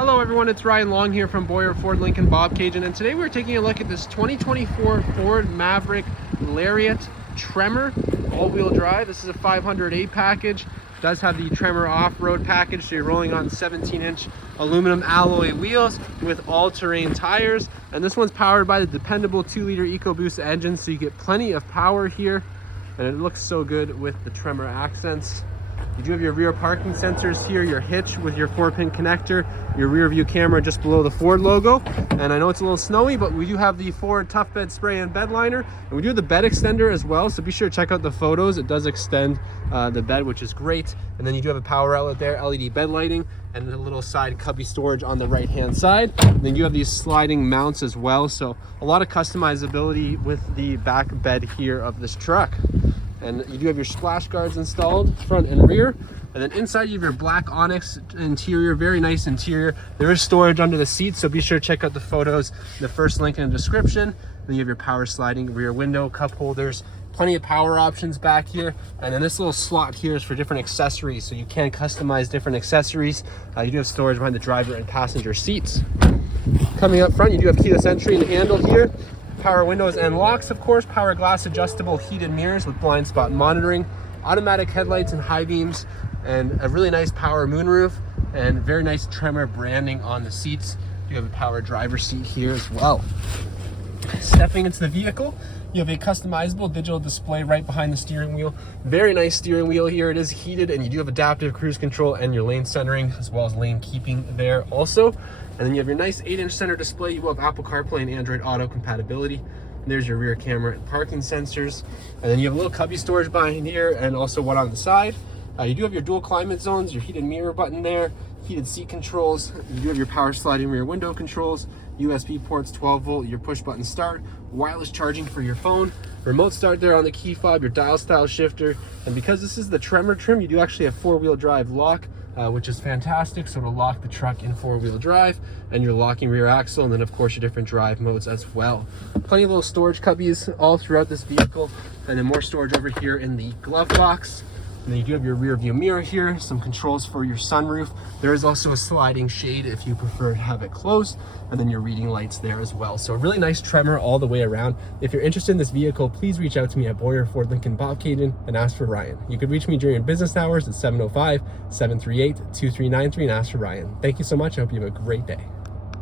Hello everyone, it's Ryan Long here from Boyer Ford Lincoln Bobcaygeon, and today we're taking a look at this 2024 Ford Maverick Lariat Tremor all-wheel drive. This is a 500A package. It does have the Tremor off-road package, so you're rolling on 17-inch aluminum alloy wheels with all-terrain tires, and this one's powered by the dependable 2-liter EcoBoost engine, so you get plenty of power here, and it looks so good with the Tremor accents. You do have your rear parking sensors here, your hitch with your 4-pin connector, your rear view camera just below the Ford logo. And I know it's a little snowy, but we do have the Ford ToughBed spray and bed liner. And we do have the bed extender as well, so be sure to check out the photos. It does extend the bed, which is great. And then you do have a power outlet there, LED bed lighting, and a little side cubby storage on the right-hand side. And then you have these sliding mounts as well, so a lot of customizability with the back bed here of this truck. And you do have your splash guards installed, front and rear. And then inside you have your black Onyx interior, very nice interior. There is storage under the seats, so be sure to check out the photos, the first link in the description. Then you have your power sliding rear window, cup holders, plenty of power options back here. And then this little slot here is for different accessories, so you can customize different accessories. You do have storage behind the driver and passenger seats. Coming up front, you do have keyless entry and handle here. Power windows and locks, of course, power glass adjustable heated mirrors with blind spot monitoring, automatic headlights and high beams, and a really nice power moonroof, and very nice Tremor branding on the seats. You have a power driver seat here as well. Stepping into the vehicle, you have a customizable digital display right behind the steering wheel. Very nice steering wheel here. It is heated, and you do have adaptive cruise control and your lane centering as well as lane keeping there also. And then you have your nice 8-inch center display. You will have Apple Carplay and Android Auto compatibility. And there's your rear camera and parking sensors. And then you have a little cubby storage behind here and also one on the side. You do have your dual climate zones, your heated mirror button there, heated seat controls. You do have your power sliding rear window controls, USB ports, 12 volt, your push button start, wireless charging for your phone, remote start there on the key fob, your dial style shifter. And because this is the Tremor trim, you do actually have 4-wheel drive lock, which is fantastic. So it'll lock the truck in 4-wheel drive, and your locking rear axle, and then of course your different drive modes as well. Plenty of little storage cubbies all throughout this vehicle, and then more storage over here in the glove box. And then you do have your rear view mirror here, some controls for your sunroof. There is also a sliding shade if you prefer to have it closed, and then your reading lights there as well. So a really nice Tremor all the way around. If you're interested in this vehicle, please reach out to me at Boyer Ford Lincoln Bobcaygeon and ask for Ryan. You could reach me during business hours at 705-738-2393 and ask for Ryan. Thank you so much. I hope you have a great day.